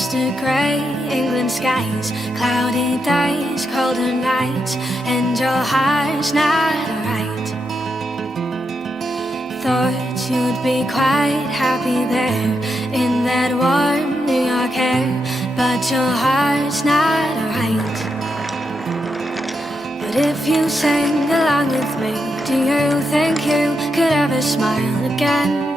used to grey England skies, cloudy days, colder nights, and your heart's not right. Thought you'd be quite happy there in that warm New York air, but your heart's not right. But if you sang along with me, do you think you could ever smile again?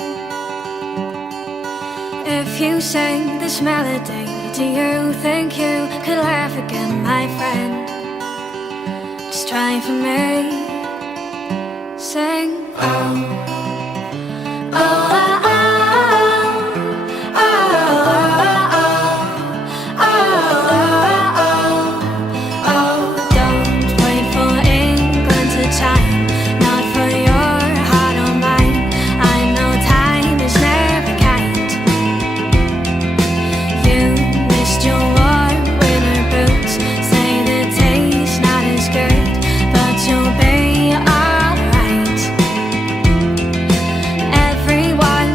If you sang this melody, do you think you could laugh again, my friend? Just try for me. Sing, oh, oh, oh, oh, oh, oh, oh, oh, oh. Don't wait for England to chime, not for your heart or mine. I know time is never kind. You missed your warm winter boots, say the taste not as good, but you'll be alright. Everyone